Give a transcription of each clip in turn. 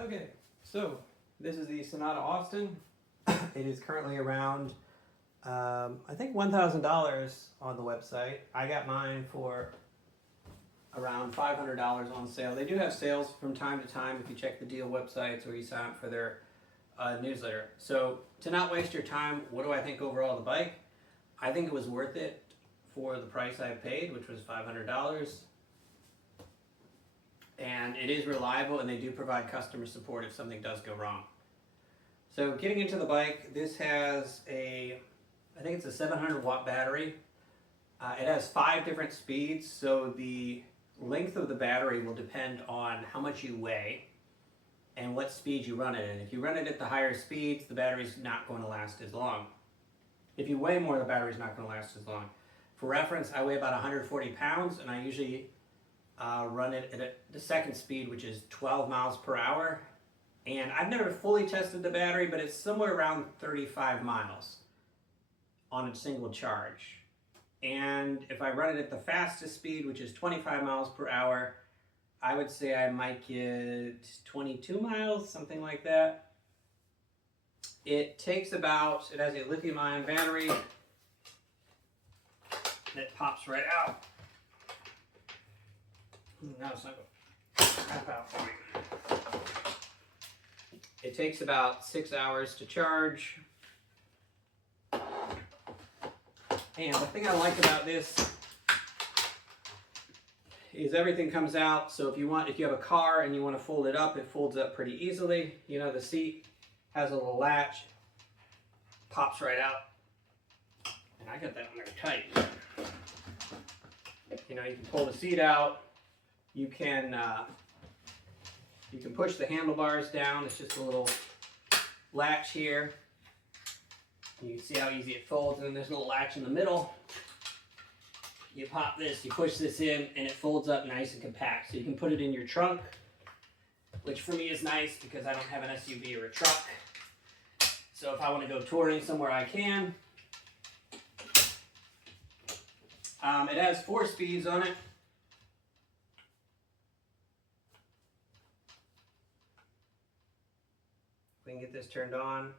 Okay, so this is the Senada Austin. It is currently around, I think $1,000 on the website. I got mine for around $500 on sale. They do have sales from time to time if you check the deal websites or you sign up for their newsletter. So to not waste your time, what do I think overall of the bike? I think it was worth it for the price I paid, which was $500. And it is reliable, and they do provide customer support if something does go wrong. So getting into the bike, this has I think it's a 700 watt battery. It has 5 different speeds, so the length of the battery will depend on how much you weigh and what speed you run it in. If you run it at the higher speeds, the battery's not going to last as long. If you weigh more, the battery's not going to last as long. For reference, I weigh about 140 pounds, and I usually run it at the second speed, which is 12 miles per hour. And I've never fully tested the battery, but it's somewhere around 35 miles on a single charge. And if I run it at the fastest speed, which is 25 miles per hour, I would say I might get 22 miles, something like that. It has a lithium ion battery that pops right out. No, it's not going to pop out for me. It takes about 6 hours to charge. And the thing I like about this is everything comes out. So if you have a car and you want to fold it folds up pretty easily. You know, the seat has a little latch, pops right out. And I got that on there tight. You know, you can pull the seat out. You can push the handlebars down. It's just a little latch here. You can see how easy it folds, and then there's a little latch in the middle. You pop this, you push this in, and it folds up nice and compact. So you can put it in your trunk, which for me is nice because I don't have an SUV or a truck. So if I want to go touring somewhere, I can. It has 4 speeds on it. We can get this turned on.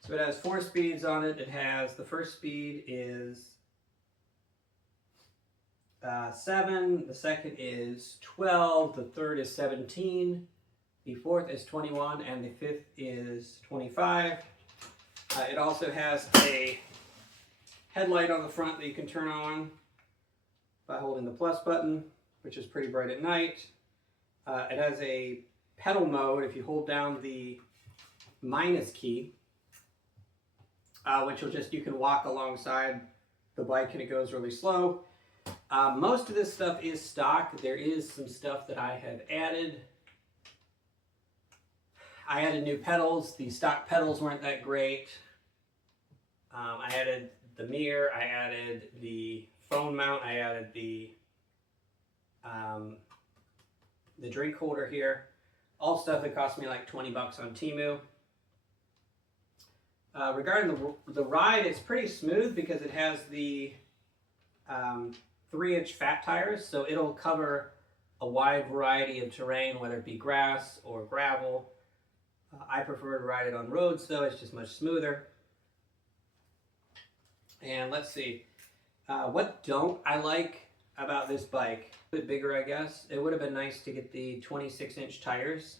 So it has 4 speeds on it. The first speed is 7, the second is 12, the third is 17, the fourth is 21, and the fifth is 25. It also has a headlight on the front that you can turn on by holding the plus button, which is pretty bright at night. It has a pedal mode if you hold down the minus key, which you can walk alongside the bike and it goes really slow. Most of this stuff is stock. There is some stuff that I have added. I added new pedals. The stock pedals weren't that great. I added the mirror. I added the phone mount. I added the drink holder here. All stuff that cost me like 20 bucks on Temu. Regarding the ride, it's pretty smooth because it has the 3-inch fat tires, so it'll cover a wide variety of terrain, whether it be grass or gravel. I prefer to ride it on roads, though. It's just much smoother. And let's see, what don't I like about this bike? A bit bigger, I guess. It would have been nice to get the 26-inch tires.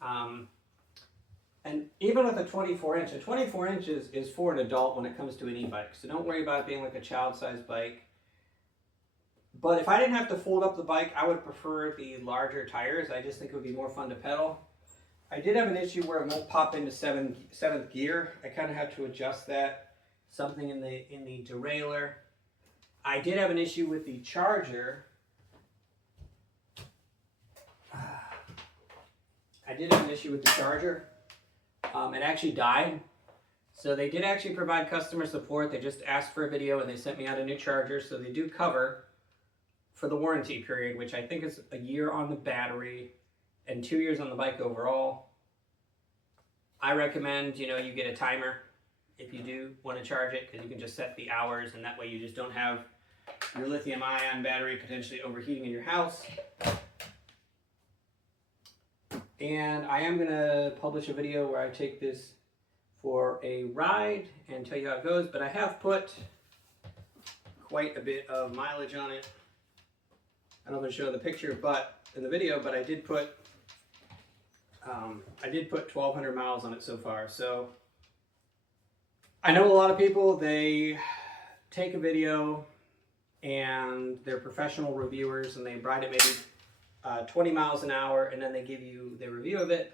And even with a 24-inch, a 24 inches is for an adult when it comes to an e-bike. So don't worry about it being like a child-sized bike. But if I didn't have to fold up the bike, I would prefer the larger tires. I just think it would be more fun to pedal. I did have an issue where it won't pop into seventh gear. I kind of had to adjust that. Something in the derailleur. I did have an issue with the charger. It actually died. So they did actually provide customer support. They just asked for a video and they sent me out a new charger. So they do cover for the warranty period, which I think is a year on the battery and 2 years on the bike overall. I recommend, you get a timer if you do want to charge it, because you can just set the hours, and that way you just don't have your lithium ion battery potentially overheating in your house. And I am going to publish a video where I take this for a ride and tell you how it goes, but I have put quite a bit of mileage on it. I don't know if I show the picture, but in the video, but I did put 1,200 miles on it so far. So I know a lot of people, they take a video and they're professional reviewers and they ride it maybe 20 miles an hour and then they give you their review of it.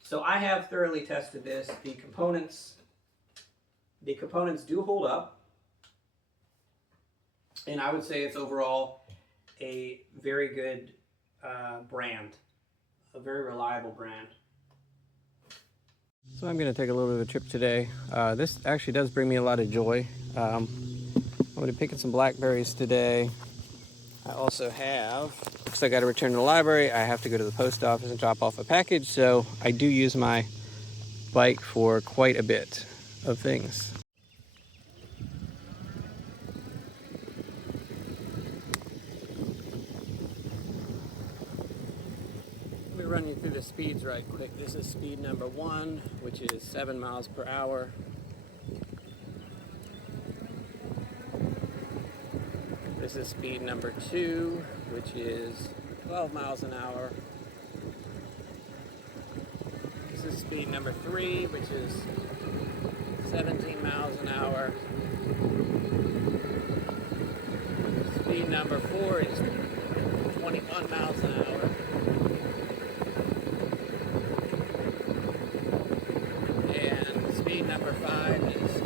So I have thoroughly tested this. The components do hold up. And I would say it's overall a very good brand, a very reliable brand. So I'm going to take a little bit of a trip today. This actually does bring me a lot of joy. I'm going to be picking some blackberries today. I also have, because I got to return to the library, I have to go to the post office and drop off a package, so I do use my bike for quite a bit of things. Let me run you through the speeds right quick. This is speed number 1, which is 7 miles per hour. This is speed number 2, which is 12 miles an hour. This is speed number 3, which is 17 miles an hour. Speed number 4 is 21 miles an hour. And speed number 5 is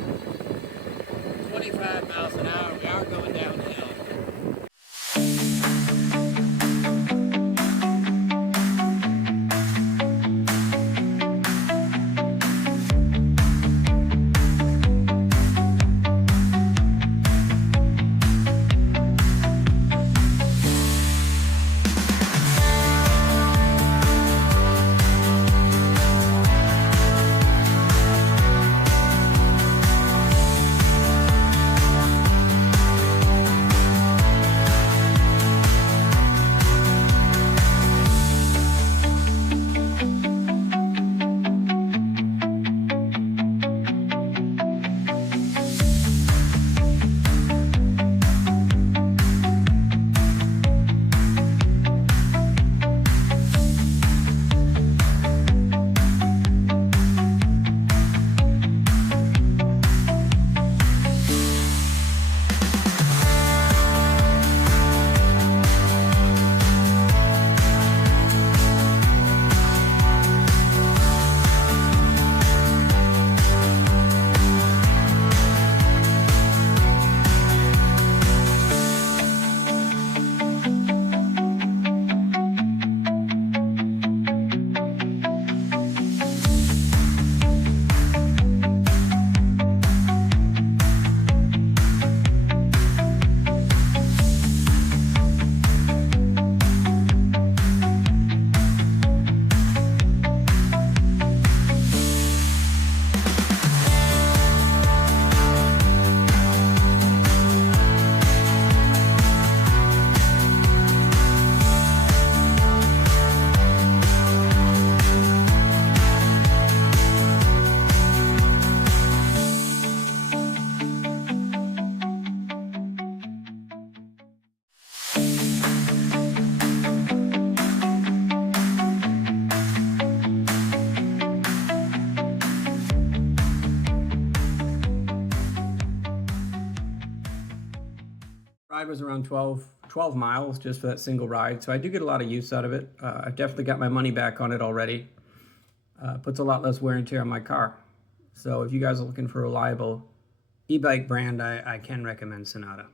25 miles an hour. We are going downhill. Ride was around 12 miles just for that single ride, so I do get a lot of use out of it. I've definitely got my money back on it already. Puts a lot less wear and tear on my car. So if you guys are looking for a reliable e-bike brand, I can recommend Senada.